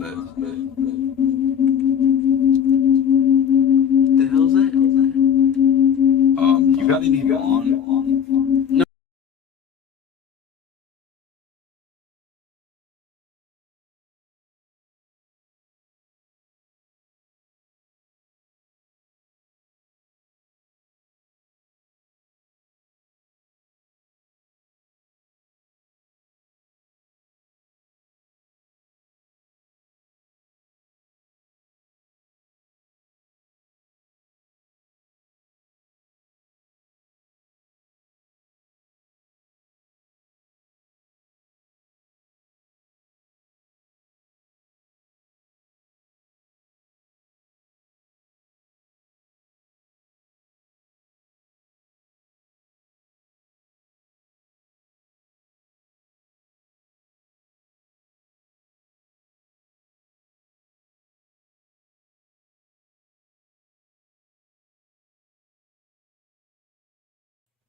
this. The hell's that? You got any on? No.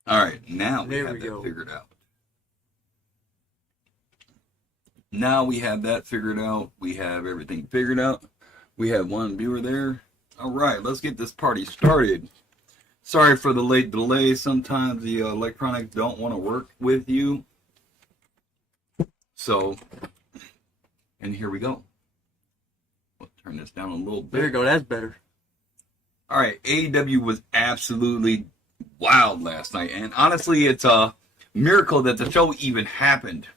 All right, now we There have we that go. figured out. Now we have that figured out. We have everything figured out. We have one viewer there. All right, let's get this party started. Sorry for the late delay. Sometimes the electronics don't want to work with you. So, and here we go. We'll turn this down a little bit. There you go. That's better. All right, AEW was absolutely wild last night. And honestly, it's a miracle that the show even happened.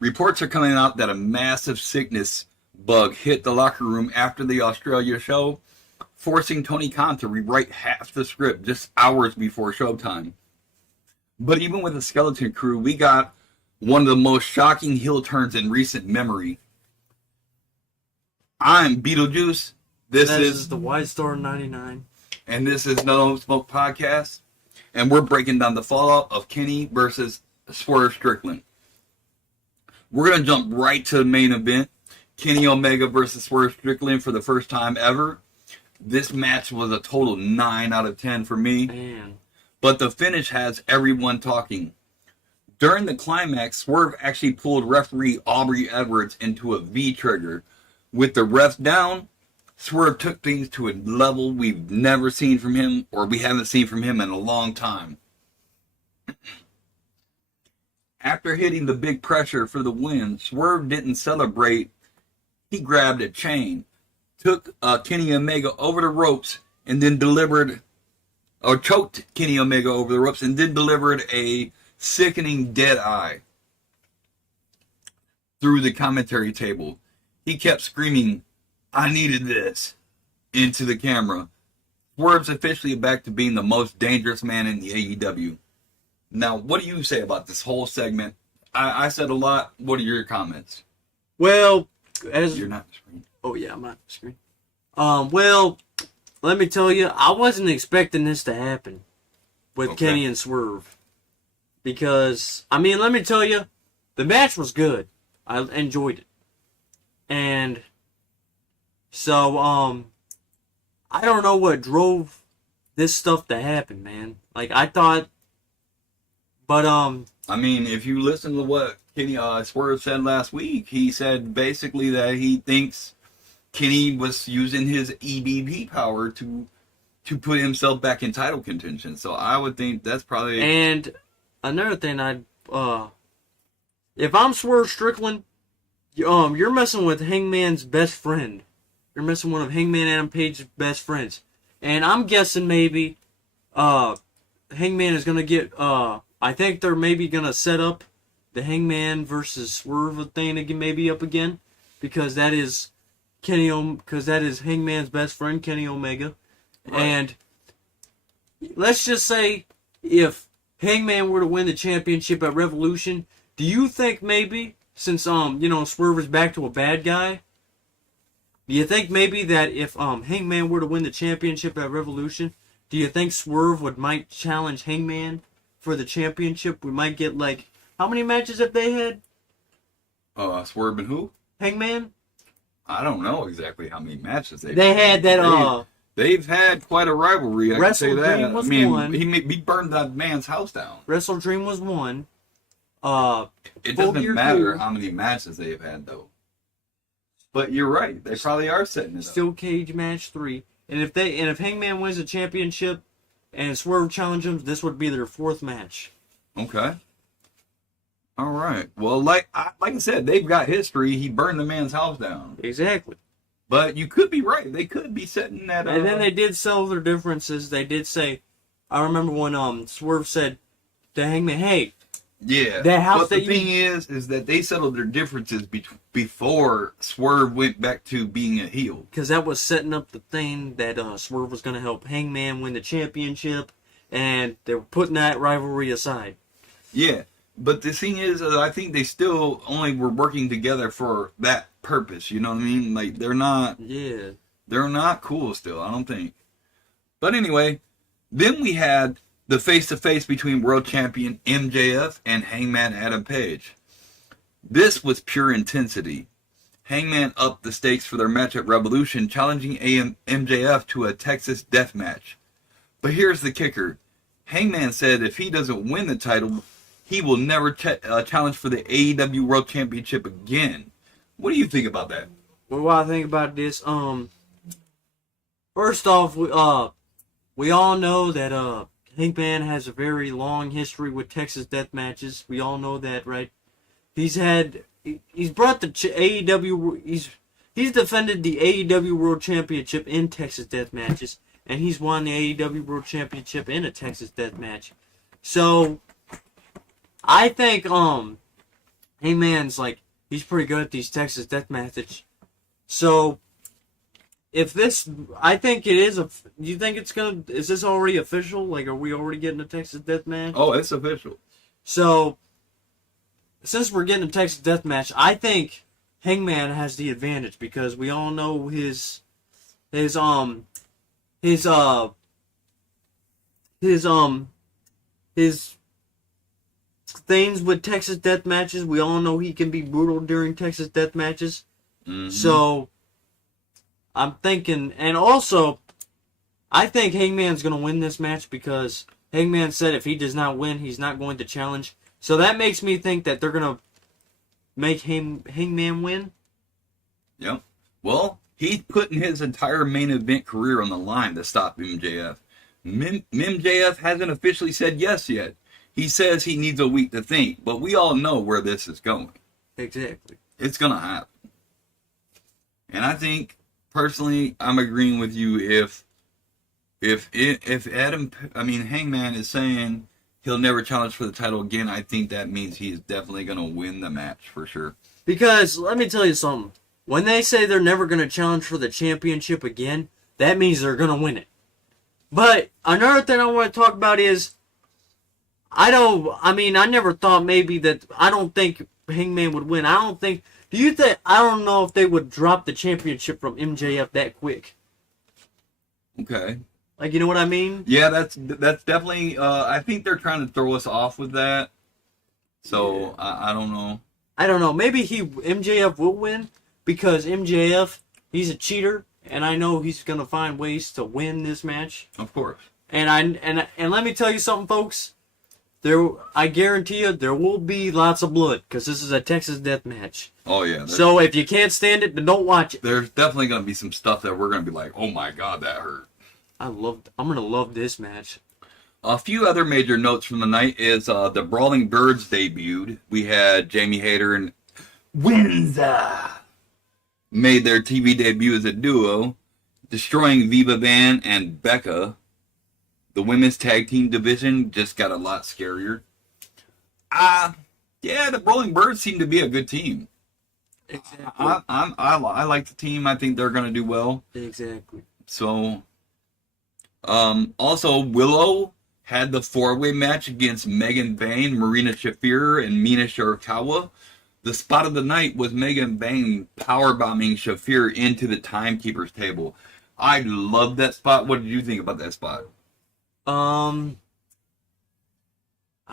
Reports are coming out that a massive sickness bug hit the locker room after the Australia show, forcing Tony Khan to rewrite half the script just hours before showtime. But even with the skeleton crew, we got one of the most shocking heel turns in recent memory. I'm Beetlejuice. This is the White Star 99. And this is No Smoke Podcast. And we're breaking down the fallout of Kenny versus Swerve Strickland. We're going to jump right to the main event. Kenny Omega versus Swerve Strickland for the first time ever. This match was a total 9 out of 10 for me. Man. But the finish has everyone talking. During the climax, Swerve actually pulled referee Aubrey Edwards into a V-trigger. With the refs down, Swerve took things to a level we've never seen from him, or we haven't seen from him in a long time. After hitting the big pressure for the win, Swerve didn't celebrate. He grabbed a chain, took Kenny Omega over the ropes, and then choked Kenny Omega over the ropes, and then delivered a sickening dead eye through the commentary table. He kept screaming, "I needed this," into the camera. Swerve's officially back to being the most dangerous man in the AEW. Now, what do you say about this whole segment? I said a lot. What are your comments? Well, You're not the screen. Oh yeah, I'm not the screen. Well, let me tell you, I wasn't expecting this to happen with Kenny and Swerve. Because, I mean, let me tell you, the match was good. I enjoyed it. And so, I don't know what drove this stuff to happen, man. Like, I thought, but, I mean, if you listen to what Kenny Swerve said last week, he said basically that he thinks Kenny was using his EBP power to put himself back in title contention. So I would think that's probably... And another thing, if I'm Swerve Strickland, you're messing with Hangman's best friend. You're messing with one of Hangman Adam Page's best friends. And I'm guessing maybe Hangman is going to get... I think they're maybe going to set up the Hangman versus Swerve thing again, maybe up again. Because that is Hangman's best friend, Kenny Omega. Right. And let's just say if Hangman were to win the championship at Revolution, do you think maybe, since Swerve is back to a bad guy, do you think maybe that if Hangman were to win the championship at Revolution, do you think Swerve might challenge Hangman for the championship? We might get how many matches have they had? Swerve and who? Hangman? I don't know exactly how many matches they've had. They had that They've had quite a rivalry, I can say that. Dream was one. He burned that man's house down. Wrestle Dream was one. It doesn't matter how many matches they've had, though. But you're right. They probably are setting it up. Steel cage match 3. And if Hangman wins the championship and Swerve challenges him, this would be their 4th match. Okay. All right. Well, like I said, they've got history. He burned the man's house down. Exactly. But you could be right. They could be setting that up. And then they did settle their differences. They did say, I remember when Swerve said to Hangman, "Hey, yeah. that house but that the thing is that they settled their differences before Swerve went back to being a heel. Because that was setting up the thing that Swerve was going to help Hangman win the championship, and they were putting that rivalry aside." Yeah. But the thing is, I think they still only were working together for that purpose. You know what I mean? Like, they're not cool still, I don't think. But anyway, then we had the face-to-face between world champion MJF and Hangman Adam Page. This was pure intensity. Hangman upped the stakes for their match at Revolution, challenging MJF to a Texas death match. But here's the kicker. Hangman said if he doesn't win the title, he will never challenge for the AEW World Championship again. What do you think about that? Well, what I think about this, first off, we all know that Hangman has a very long history with Texas death matches. We all know that, right? He's brought the AEW. He's defended the AEW World Championship in Texas death matches, and he's won the AEW World Championship in a Texas death match. So I think Hangman's he's pretty good at these Texas death matches. So if this, I think it is. Do you think it's gonna? Is this already official? Like, are we already getting a Texas death match? Oh, it's official. So since we're getting a Texas death match, I think Hangman has the advantage because we all know his things with Texas death matches. We all know he can be brutal during Texas death matches. Mm-hmm. So I'm thinking, and also I think Hangman's going to win this match because Hangman said if he does not win, he's not going to challenge. So that makes me think that they're going to make Hangman win. Yep. Well, he's putting his entire main event career on the line to stop MJF. MJF hasn't officially said yes yet. He says he needs a week to think, but we all know where this is going. Exactly. It's going to happen. And I think, personally, I'm agreeing with you. If Hangman is saying he'll never challenge for the title again, I think that means he's definitely going to win the match for sure. Because, let me tell you something. When they say they're never going to challenge for the championship again, that means they're going to win it. But another thing I want to talk about is, I never thought maybe that, I don't think Hangman would win. I don't know if they would drop the championship from MJF that quick. Okay. Like, you know what I mean? Yeah, that's definitely, I think they're trying to throw us off with that. So, yeah. I don't know. I don't know. Maybe MJF will win because MJF, he's a cheater, and I know he's going to find ways to win this match. Of course. And let me tell you something, folks. I guarantee you there will be lots of blood because this is a Texas death match. Oh, yeah. So if you can't stand it, then don't watch it. There's definitely going to be some stuff that we're going to be like, oh my God, that hurt. I'm going to love this match. A few other major notes from the night is the Brawling Birds debuted. We had Jamie Hayter and Windsor made their TV debut as a duo, destroying Viva Van and Becca. The women's tag team division just got a lot scarier. Yeah, the Brawling Birds seem to be a good team. Exactly. I like the team. I think they're going to do well. Exactly. So, also Willow had the 4-way match against Megan Bayne, Marina Shafir, and Mina Shirakawa. The spot of the night was Megan Bayne powerbombing Shafir into the timekeeper's table. I loved that spot. What did you think about that spot? I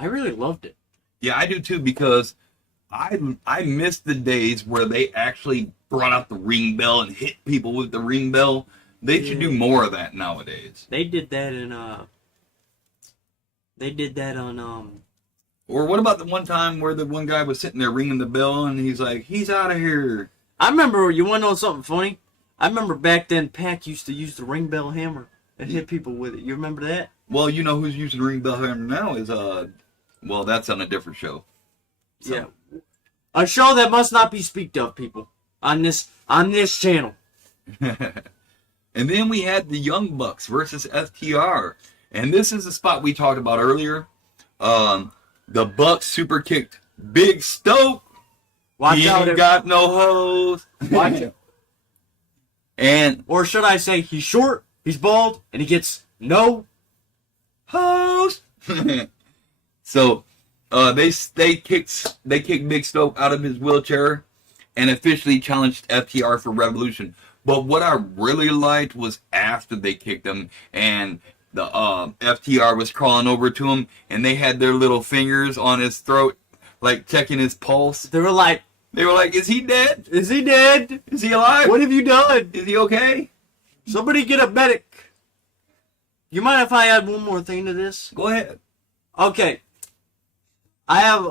really loved it. Yeah, I do too, because I missed the days where they actually brought out the ring bell and hit people with the ring bell. They should do more of that nowadays. They did that on Or what about the one time where the one guy was sitting there ringing the bell and he's like, he's out of here. I remember, you want to know something funny? I remember back then Pac used to use the ring bell hammer and hit people with it. You remember that? Well, you know who's using the ring bell hammer now is, well, that's on a different show. So. Yeah. A show that must not be speaked of, people, on this channel. And then we had the Young Bucks versus FTR. And this is the spot we talked about earlier. The Bucks super kicked Big Stoke. Watch he out. ain't got no hose. Watch it. And or should I say, he's short, he's bald, and he gets no hose. So they kicked Big Stoke out of his wheelchair and officially challenged FTR for Revolution. But what I really liked was after they kicked him and the FTR was crawling over to him and they had their little fingers on his throat, like checking his pulse. They were like, is he dead? Is he dead? Is he alive? What have you done? Is he okay? Somebody get a medic. You mind if I add one more thing to this? Go ahead. Okay. I have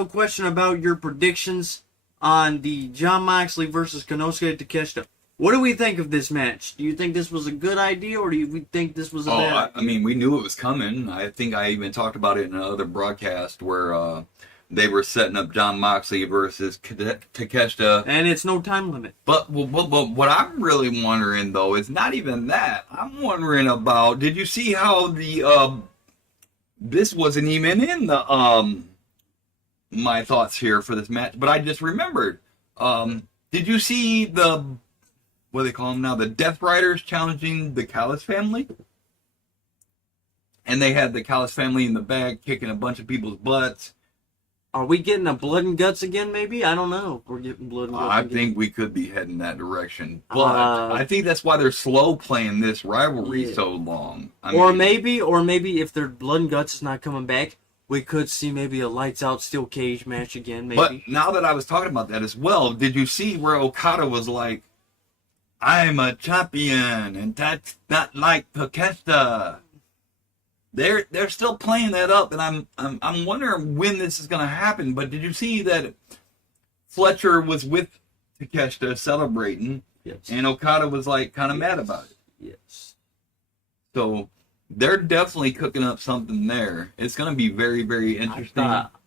a question about your predictions on the Jon Moxley versus Konosuke Takeshita. What do we think of this match? Do you think this was a good idea, or do you think this was a bad idea? I mean, we knew it was coming. I think I even talked about it in another broadcast where they were setting up Jon Moxley versus Takeshita. And it's no time limit. But what I'm really wondering, though, is not even that. I'm wondering about, did you see how the, this wasn't even in the, my thoughts here for this match, but I just remembered. Did you see the, what do they call them now? The Death Riders challenging the Callis family? And they had the Callis family in the back kicking a bunch of people's butts. Are we getting a blood and guts again, maybe? I don't know. We're getting blood and guts I again. think we could be heading that direction. But I think that's why they're slow playing this rivalry so long. Or maybe if their blood and guts is not coming back, we could see maybe a lights out steel cage match again, maybe. But now that I was talking about that as well, did you see where Okada was like, I'm a champion, and that's not like Takeshita. They're still playing that up, and I'm wondering when this is going to happen. But did you see that Fletcher was with Takeshita celebrating, yes, and Okada was like kind of mad about it? Yes. So they're definitely cooking up something there. It's going to be very, very interesting.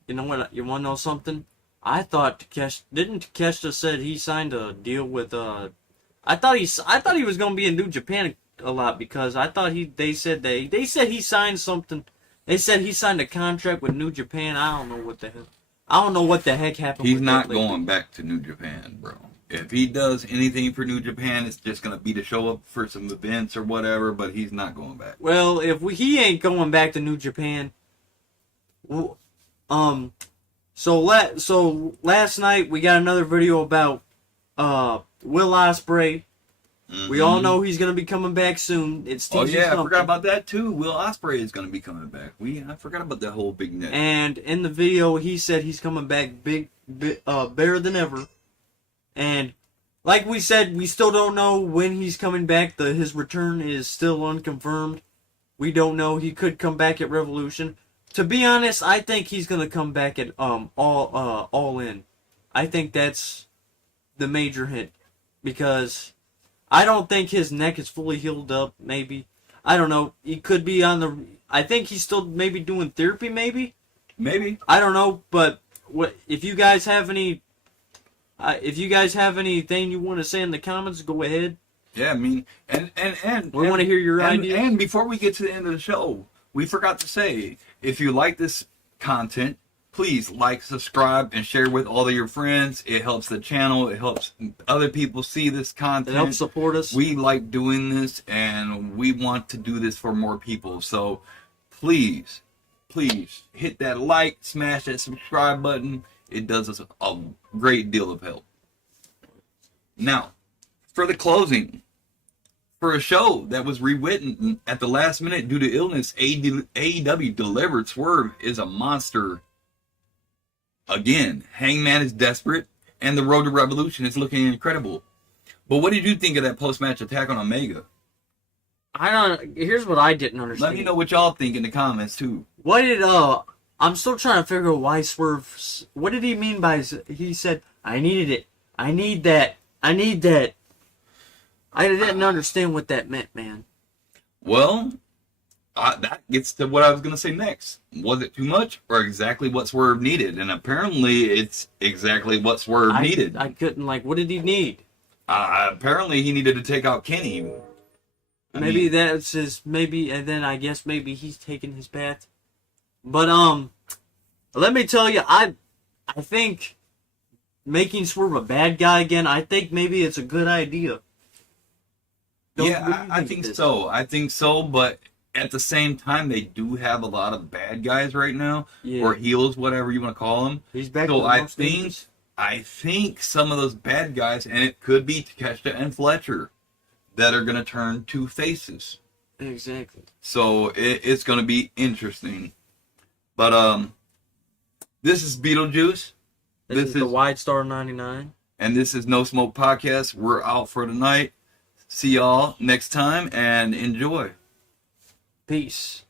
You know what? You want to know something? I thought Takeshita said he signed a deal with I thought he was going to be in New Japan a lot because I thought they said he signed something. They said he signed a contract with New Japan. I don't know what the heck happened. He's not going back to New Japan, bro. If he does anything for New Japan, it's just gonna be to show up for some events or whatever. But he's not going back. Well, he ain't going back to New Japan. So last night we got another video about Will Ospreay. Mm-hmm. We all know he's going to be coming back soon. It's I forgot about that too. Will Ospreay is going to be coming back. I forgot about that whole big net. And in the video, he said he's coming back better than ever. And like we said, we still don't know when he's coming back. His return is still unconfirmed. We don't know. He could come back at Revolution. To be honest, I think he's going to come back at All In. I think that's the major hint because I don't think his neck is fully healed up, maybe. I don't know. He could be I think he's still maybe doing therapy, maybe? Maybe. I don't know, but if you guys have anything you want to say in the comments, go ahead. Yeah, I mean, and we want to hear your ideas. And before we get to the end of the show, we forgot to say, if you like this content, please like, subscribe, and share with all of your friends. It helps the channel. It helps other people see this content. It helps support us. We like doing this, and we want to do this for more people. So please hit that like, smash that subscribe button. It does us a great deal of help. Now, for the closing, for a show that was rewritten at the last minute due to illness, AEW delivered Swerve is a monster. Again, Hangman is desperate, and the road to Revolution is looking incredible. But what did you think of that post-match attack on Omega? Here's what I didn't understand. Let me know what y'all think in the comments, too. I'm still trying to figure out why Swerve, what did he mean by, he said, I needed it. I need that. I need that. I didn't understand what that meant, man. Well, that gets to what I was going to say next. Was it too much or exactly what Swerve needed? And apparently it's exactly what Swerve needed. I couldn't, what did he need? Apparently he needed to take out Kenny. Maybe that's his, and then I guess maybe he's taking his path. But, let me tell you, I think making Swerve a bad guy again, I think maybe it's a good idea. I think so. I think so, but at the same time, they do have a lot of bad guys right now, or heels, whatever you want to call them. He's back. So I think some of those bad guys, and it could be Takeshita and Fletcher, that are going to turn two faces. Exactly. So it's going to be interesting. But this is Beetlejuice. This is the Wide Star 99. And this is No Smoke Podcast. We're out for tonight. See y'all next time and enjoy. Peace.